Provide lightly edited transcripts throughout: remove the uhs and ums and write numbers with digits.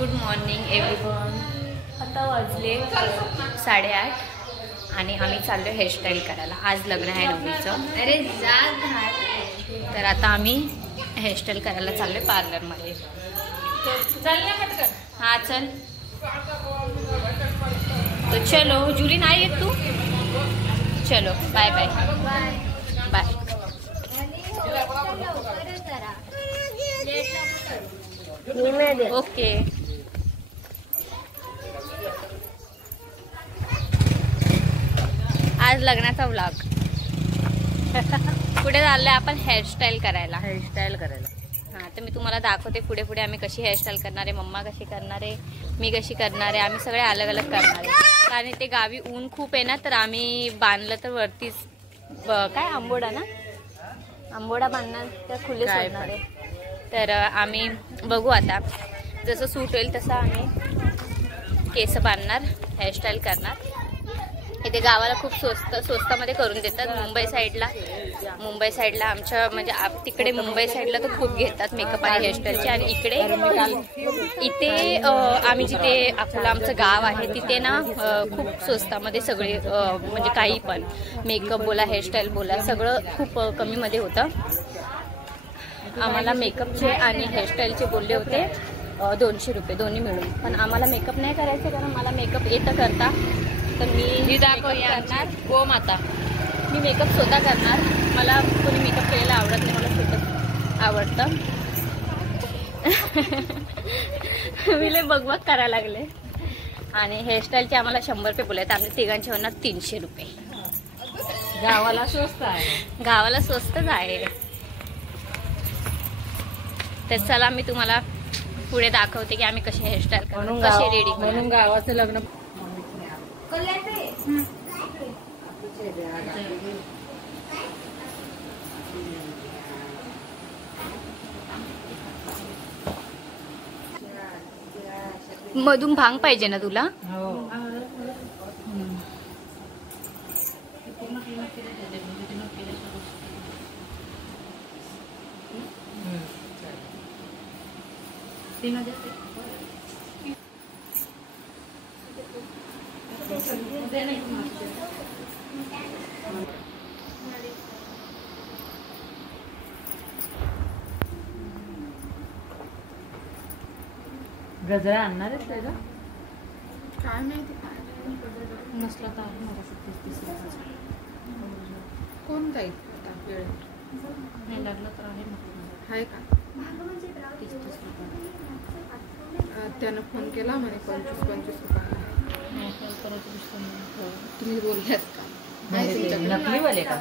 Good morning everyone. आता वाजले 8:30 आणि आम्ही चाललो हेअरस्टाईल करायला. आज लग्न आहे नवरीचं. अरे जा. तर आता आम्ही हेअरस्टाईल करायला चाललोय पार्लरमध्ये. चल ना पटकन. हां चल. तो चलो. जुली नाही येत तू. चलो बाय बाय बाय. ओके. आज लग्नाचा व्लॉग. पुढे चाललोय आपण हेअरस्टाईल करायला. हां तर मी तुम्हाला दाखवते पुढे पुढे आम्ही कशी हेअरस्टाईल करणार आहे. मम्मा कशी करणार आहे, मी कशी करणार आहे. आम्ही सगळे अलग अलग करणार आहे. कारण ते गावी ऊन खूप आहे ना, तर आम्ही बांधलं तर वरतीच काय आंबोडा ना, आंबोडा बांधणार तर खुले सोडणार आहे. तर आम्ही बघू आता जसं सूट होईल तसं आम्ही केस बांधणार, हेअरस्टाईल करणार. इथे गावाला खूप स्वस्तामध्ये करून देतात. मुंबई साईडला आमच्या म्हणजे तिकडे मुंबई साईडला तर खूप घेतात मेकअप आणि हेअरस्टाईलचे. आणि इथे आम्ही जिथे आमचं गाव आहे तिथे ना खूप स्वस्तामध्ये सगळे म्हणजे काही पण मेकअप बोला, हेअरस्टाईल बोला, सगळं खूप कमीमध्ये होतं. आम्हाला मेकअपचे आणि हेअरस्टाईलचे बोलले होते 200 रुपये दोन्ही मिळून. पण आम्हाला मेकअप नाही करायचं कारण मला मेकअप येतं करता. तर मी करणार गोमाता. मी मेकअप स्वतः करणार. मला कोणी मेकअप केलेला आवडत नाही, मला स्वतः आवडतं. मी लय बघ करायला लागले. आणि हेअरस्टाईलचे आम्हाला 100 रुपये बोलायचे. आम्ही तिघांचे होणार 300 रुपये. गावाला स्वस्त आहे. गावाला स्वस्तच आहे. तर चला मी तुम्हाला पुढे दाखवते की आम्ही कशी हेअरस्टाईल करू, कशी रेडी करू. म्हणून गावाचं लग्न मधून भांग पाहिजे ना तुला. गजरा आणणार आहेस त्याचा? काय माहिती नसला तर कोण जाईल वेळ नाही लागलं तर आहे का? त्यानं फोन केला म्हणे 25 रुपये. तुम्ही बोलल्यात का? नकलीवाले का?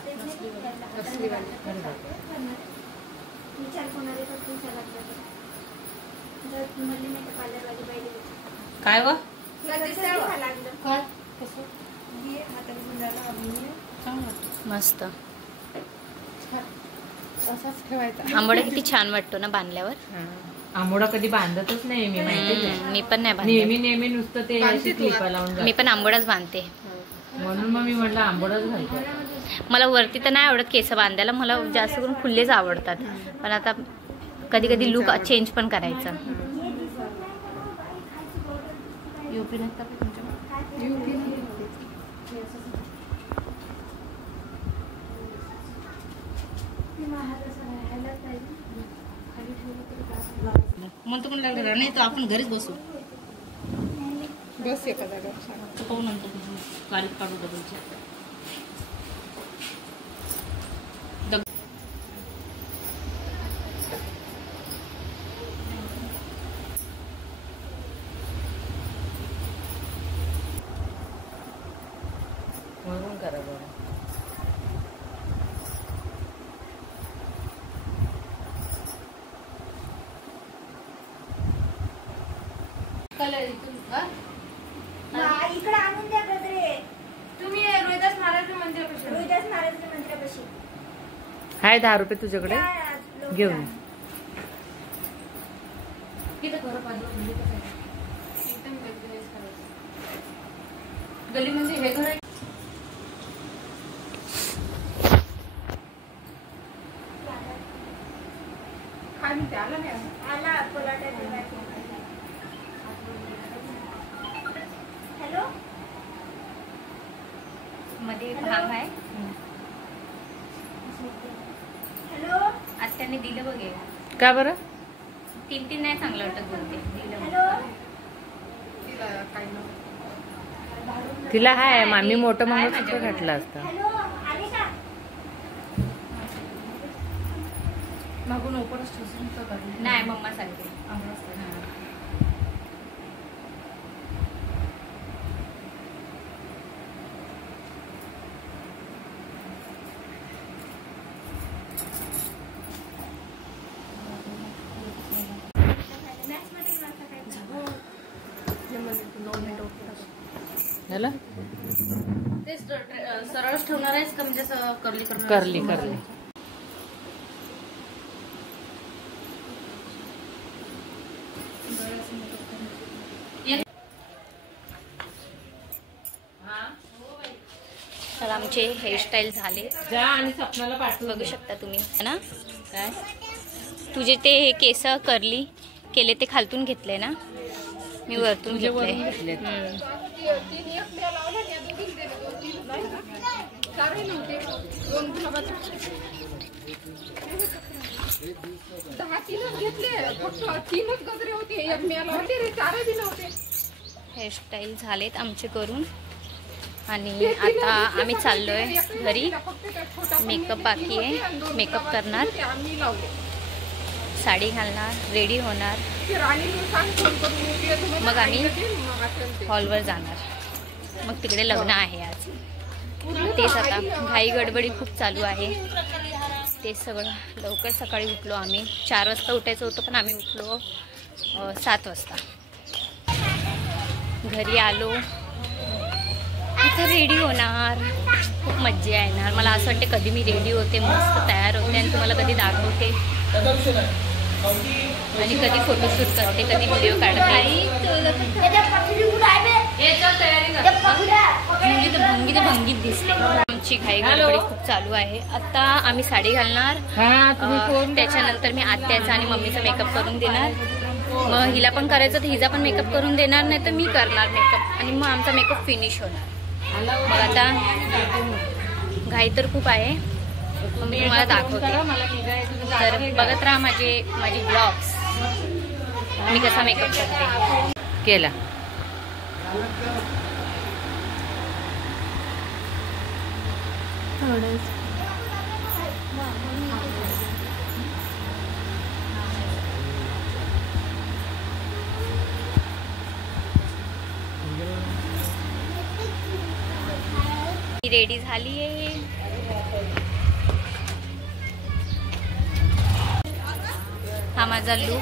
काय व मस्त. असाच ठेवायचा. आंबोडा किती छान वाटतो ना बांधल्यावर. आंबोडा कधी बांधतच नाही मी, माहिती. मी पण नाही नेहमी नुसतं ते अशी क्लिपा लावून. मी पण आंबोडाच बांधते. म्हणून मग मी म्हटलं आंबोडाच घालतो. मला वरती तर नाही आवडत केस बांधायला. मला जास्त करून खुल्लेच आवडतात. पण आता कधी कधी लुक चेंज पण करायचं. युपी नसतात मग तू पण लागलं नाही तर आपण घरीच बसू. बस एका जागा पाहू नंतर गाडीत काढू डबलच्या. म्हणून करा बरं. इकडे आणून द्या गजरे. तुम्ही रोहिदास महाराज मंदिरापाशी. रोहिदास महाराज मंदिरापाशी हाय 10 रुपये तुझ्याकडे, घेऊन. गलीमध्ये हे घर आहे. काय म्हणते? आला नाही? आला कोलाटा. भांग आहे. हॅलो आत्याने दिलं बघे. का बरं? तीन नाही चांगलं वाटत बोलते. दिलं. हॅलो तिला काही नव्हतं. तिला हाय मामी मोठं मंगळसूत्र घातलं असतं. हॅलो आली का मागून ओपनच ठेवून नाही मम्मा सांगते. झालं? तेच सरळच ठेवणार आहेस का म्हणजे असं कर्ली करणार? करली करली. तर आमचे हेअरस्टाईल झाले. जा आणि स्वप्नाला पाठवू बघू शकता तुम्ही है ना. काय तुझे ते हे केस कर्ली केले ते खालतून घेतले ना. मी वरतून तुझे घेतले. वरून घेतलेत. चारही नव्हते. 2 गुलाबाचे 10-3च घेतले. फक्त 3च गजरे होते. एक मेला होते रे, 4 बी नव्हते. हेअरस्टाईल झालेत आमचे करून आणि आता आम्ही चाललोय घरी. मेकअप बाकी आहे. मेकअप करणार, आम्ही लावले. साडी घालणार, रेडी होणार, ते राणीने सांग फोन करून येते तुम्ही. मग आम्ही मग असेल ते. हॉलवर जाणार. मग तिकडे लग्न आहे आज. तेच आता घाई गडबडी खूप चालू आहे. ते सगळं लवकर सकाळी उठलो आम्ही. 4 वाजता उठायचं होतं पण आम्ही उठलो 7 वाजता. घरी आलो, इथं रेडी होणार. खूप मज्जा येणार. मला असं वाटते कधी मी रेडी होते, मस्त तयार होते आणि तुम्हाला कधी दाखवते आणि कधी फोटोशूट करते, कधी व्हिडिओ काढते. म्हणजे तर भंगी ते भंगीत दिसते. आमची घाई गडबडी खूप चालू आहे. आता आम्ही साडी घालणार. त्याच्यानंतर मी आत्याचा आणि मम्मीचा मेकअप करून देणार. मग हिला पण करायचं तर हिचा पण मेकअप करून देणार, नाही तर मी करणार मेकअप आणि मग आमचा मेकअप फिनिश होणार. मग आता घाई तर खूप आहे. मग मी तुम्हाला दाखवते. तर बघत राहा माझी ब्लॉग्स. मी कसा मेकअप करते. केला. रेडी झाली आहे. हा माझा लुक.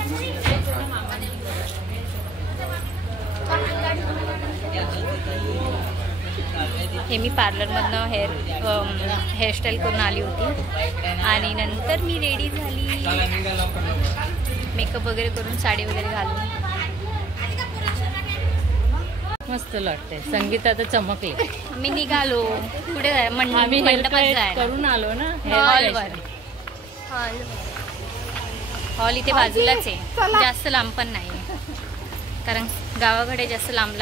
हे मी पार्लरमधनं हेअरस्टाईल करून आली होती आणि नंतर मी रेडी झाली. मेकअप वगैरे करून साडी वगैरे घालून मस्त वाटतंय. संगीता तर चमकले. मी निघालो. पुढे आम्ही मंडपात जायला. करून आलो ना. हॉलवर. हॉल इथे बाजूलाच आहे. जास्त लांब पण नाही. कारण गावाकडे जास्त लांब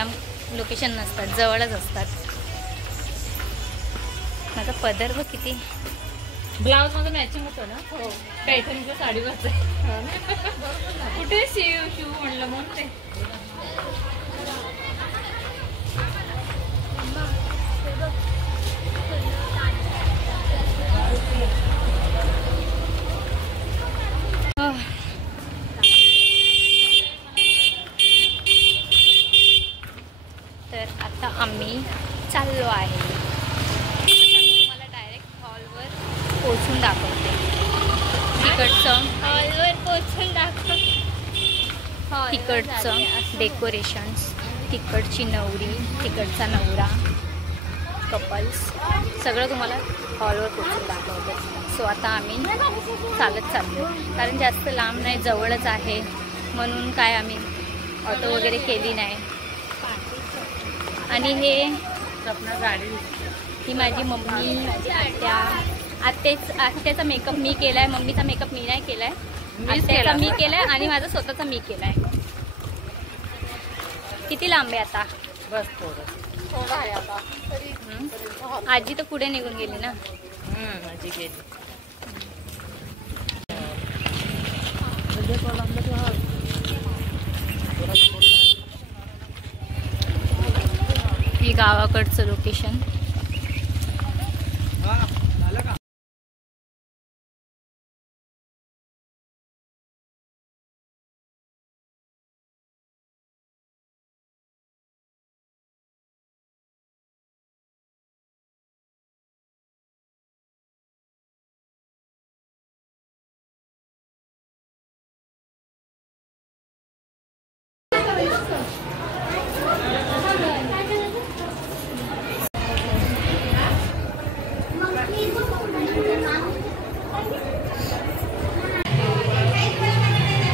लोकेशन नसतात, जवळच असतात. माझा पदर बघ किती. ब्लाउज मध्ये मॅचिंग होतं ना. हो. पैठणीच्या साडीवरच कुठे शिव म्हणलं मग ते. तर आता आम्ही चाललो आहे. तुम्हाला डायरेक्ट हॉलवर पोहोचून दाखवते. तिकडचं हॉलवर पोहोचून तिकडचं डेकोरेशन्स, तिकडची नवरी, तिकडचा नवरा, कपल्स सगळं तुम्हाला हॉलवर पोहोचून दाखवते. सो आता आम्ही चालत चाललो. कारण जास्त लांब नाही, जवळच आहे म्हणून काय आम्ही ऑटो वगैरे केली नाही. आणि हे गाडी ही माझी मम्मी, माझी आत्याचा मेकअप मी केलाय. मम्मीचा मेकअप मी नाही केलाय. आत्याचा मी केलाय आणि माझा स्वतःचा मी केलाय. किती लांब आहे आता? बस थोडं. आजी तर पुढे निघून गेली ना. आजी गेली. हे गावाकडचं लोकेशन.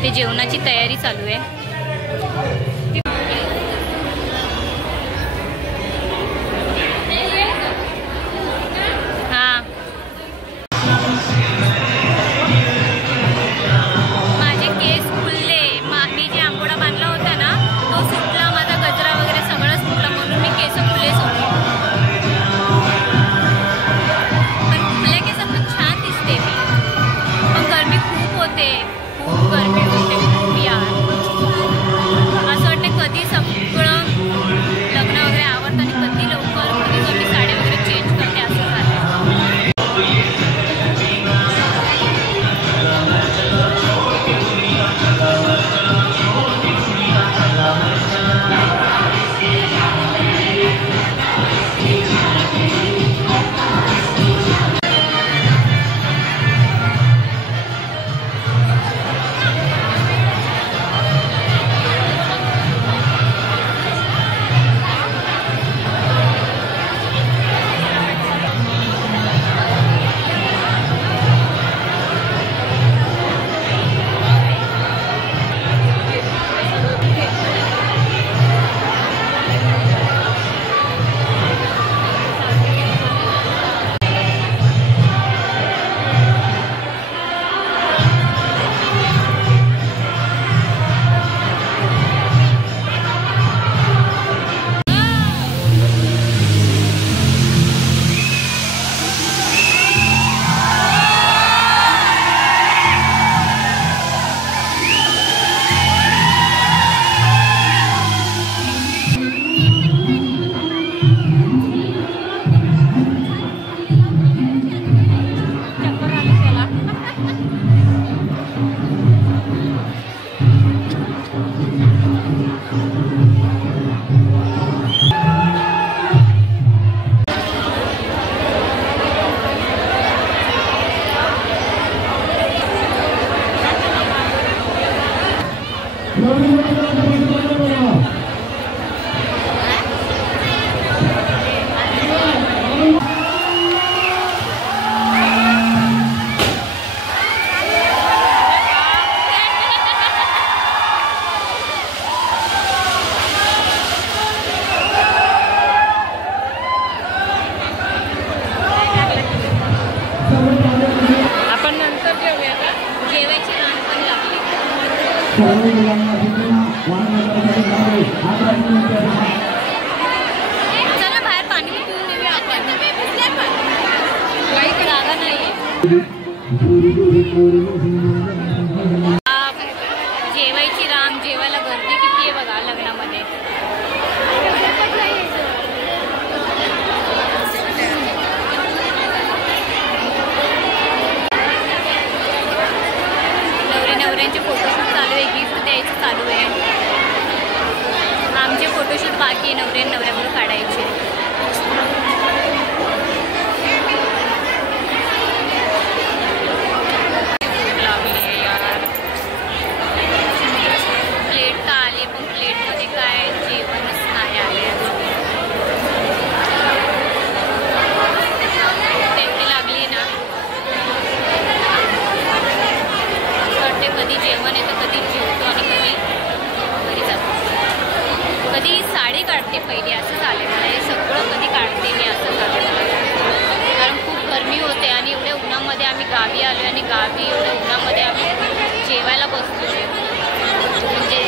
ते जेवणाची तयारी चालू आहे. हा माझे केस फुलले. मी जे आंबोडा बांधला होता ना तो सुटला, माझा गजरा वगैरे सगळं सुटला म्हणून मी केस फुले सोडले. पण फुल्या केसात पण छान दिसते मी. पण गरमी खूप होते, खूप गरमी होते खूप यार. असं वाटतं कधी सगळं लग्न वगैरे आवडतं आणि कधी लवकर कधी मी साडी वगैरे चेंज करते असं झालं. आपण नंतर जेवूया का? जेवायची रांग पण लागली. चला बाहेर पाणी पिऊन येऊया आपण. काही जागा नाहीये. जेवायची रांग, जेवायला गर्दी किती आहे बघा लग्नामध्ये. नवऱ्यांचे फोटोशूट चालू आहे, गिफ्ट द्यायचं चालू आहे. आमचे फोटोशूट बाकी आहे नवऱ्याबरोबर काढायचे. लागली आहे यार. प्लेट का आले पण प्लेटमध्ये काय जेवणच नाही आले. तेवढी लागली ना. कधी जेवण येतं, कधी जेवतो आणि कधी घरी जातो. कधी साडी काढते पहिली असं झालं मला. हे सगळं कधी काढते मी असं झालं मला. कारण खूप गरमी होते आणि एवढ्या उन्हामध्ये आम्ही गावी आलो आणि गावी एवढ्या उन्हामध्ये आम्ही जेवायला बसलो. म्हणजे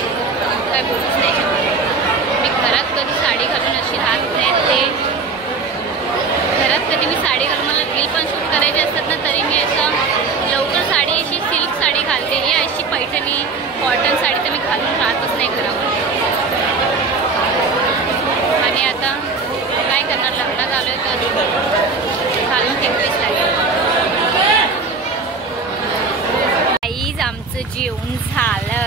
काय बोलूच नाही शकत. मी घरात कधी साडी घालून अशी राहत नाही. म्हणजे ही अशी पैठणी कॉटन साडी तर मी घालून राहतच नाही घरामध्ये. आणि आता काय करणार, लग्नात आलोय तर घालून ठेवावीच लागेल. आईज आमचं जेवण झालं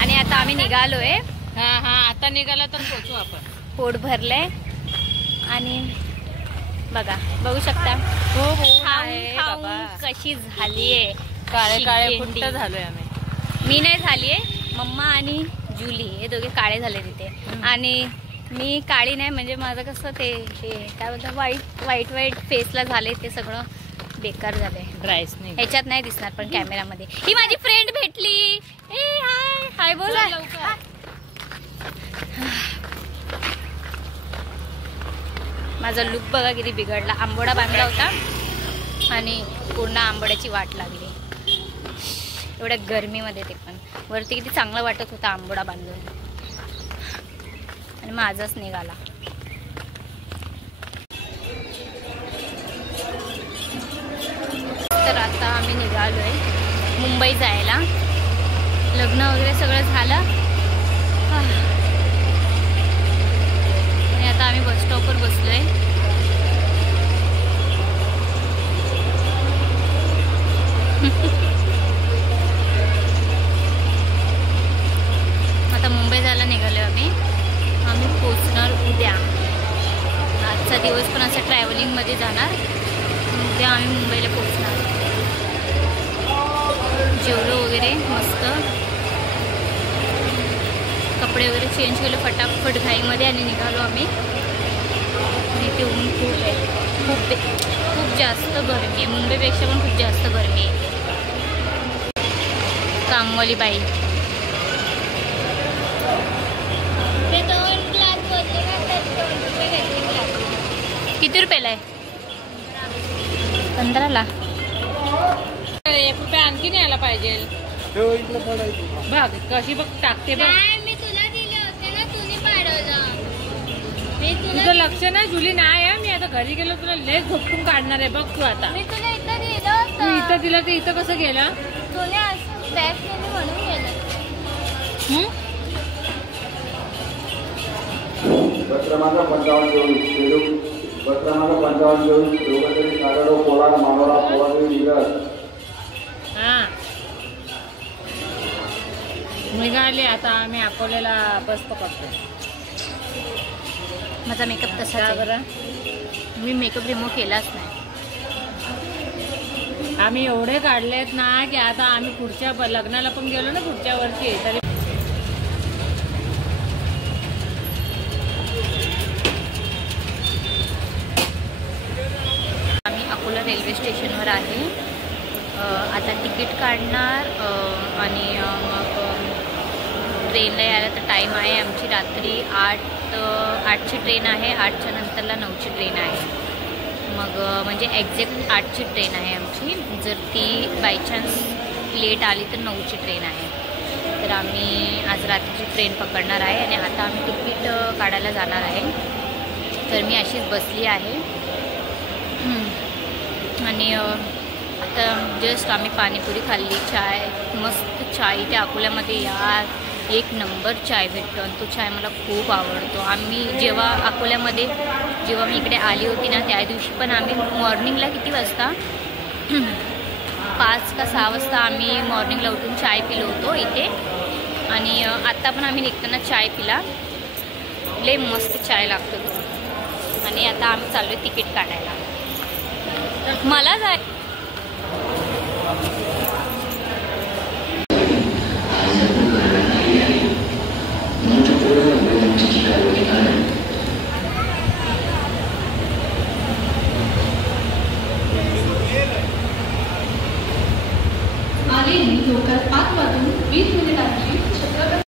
आणि आता आम्ही निघालोय. हा आता निघाला तर पोचू आपण. पोट भरलंय आणि बघू शकता खाऊन कशी झालीये. काळे काळे कुट्ट झालोय आम्ही. मी नाही झालीये, मम्मा आणि जुली हे दोघे काळे झाले तिथे. आणि मी काळी नाही, म्हणजे माझं कसं ते काय बोलतात वाईट फेसला झाले, ते सगळं बेकार झालंय. ड्रायस नाही ह्याच्यात नाही दिसणार पण कॅमेरामध्ये. ही माझी फ्रेंड भेटली. हाय हाय बोला. माझा लुक बघा किती बिघडला. आंबोडा बांधला होता आणि पूर्ण आंबोड्याची वाट लागली एवढ्या गरमीमध्ये. ते पण वरती किती चांगलं वाटत होता आंबोडा बांधून आणि माझाच निघाला. तर आता आम्ही निघालोय मुंबई जायला. लग्न वगैरे सगळं झालं आणि आता आम्ही बस स्टॉपवर बसलोय. आता मुंबई जायला निघालोय आम्ही पोचणार उद्या. आजचा दिवस पण असं ट्रॅव्हलिंगमध्ये जाणार. उद्या आम्ही मुंबईला पोचणार. जेवलो वगैरे मस्त, कपडे वगैरे चेंज केलं फटाफट घाईमध्ये आणि निघालो आम्ही. आणि ते ऊन खूप आहे, खूप जास्त गरमी आहे. मुंबईपेक्षा पण खूप जास्त गरमी आहे. कामवाली बाई किती रुपयाला आहे? 15ला. 1 रुपया आणखी न्यायला पाहिजे. बघ कशी बघ टाकते बघ. मी तुला दिले होते ना, तुम्ही पाडवलं. तुझं लक्ष नाही जुली नाही आहे. मी आता घरी गेलो तुला लय झोपून काढणार आहे बघ. तू आता मी तुला इथं दिलं होतं. तू इथं दिलं तर इथं कसं गेलं? तुने असं बॅग केली म्हणून गेलं. क्रमांक 55 घेऊन क्रमांक 55 घेऊन योगेश्वरी सागरो कोलार मानोरा पोवारी निघाल. हा निघाले. आता आम्ही अकोल्याला बस पकडतो. माझा मेकअप तसा आहे. बरं मी मेकअप रिमूव्ह केलाच नाही. आम्ही एवढे काढलेत ना की आता आम्ही पुढच्या लग्नाला पण गेलो ना पुढच्या वर्षी तरी. आम्ही अकोला रेल्वे स्टेशनवर आहे. आता तिकीट काढणार आणि मग ट्रेनला यायला तर टाईम आहे. आमची रात्री 8ची ट्रेन आहे. 8च्या नंतरला 9ची ट्रेन आहे. मग म्हणजे एक्झॅक्ट 8ची ट्रेन आहे आमची. जर ती बायचान्स लेट आली तर 9ची ट्रेन आहे. तर आम्ही आज रात्रीची ट्रेन पकडणार आहे आणि आता आम्ही तिकीट काढायला जाणार आहे. तर मी अशीच बसली आहे आणि आता जस्ट आम्ही पाणीपुरी खाल्ली. चाय, मस्त चाय. त्या अकोल्यामध्ये यार एक नंबर चाय भेटतो आणि तो चाय मला खूप आवडतो. आम्ही जेव्हा अकोल्यामध्ये जेव्हा मी इकडे आली होती ना त्या दिवशी पण आम्ही मॉर्निंगला किती वाजता 5 का 6 वाजता आम्ही मॉर्निंगला उठून चाय पिलो होतो इथे. आणि आत्ता पण आम्ही निघताना चाय पिला. लय मस्त चाय लागतो तो. आणि आता आम्ही चाललो आहे तिकीट काढायला. मला जाय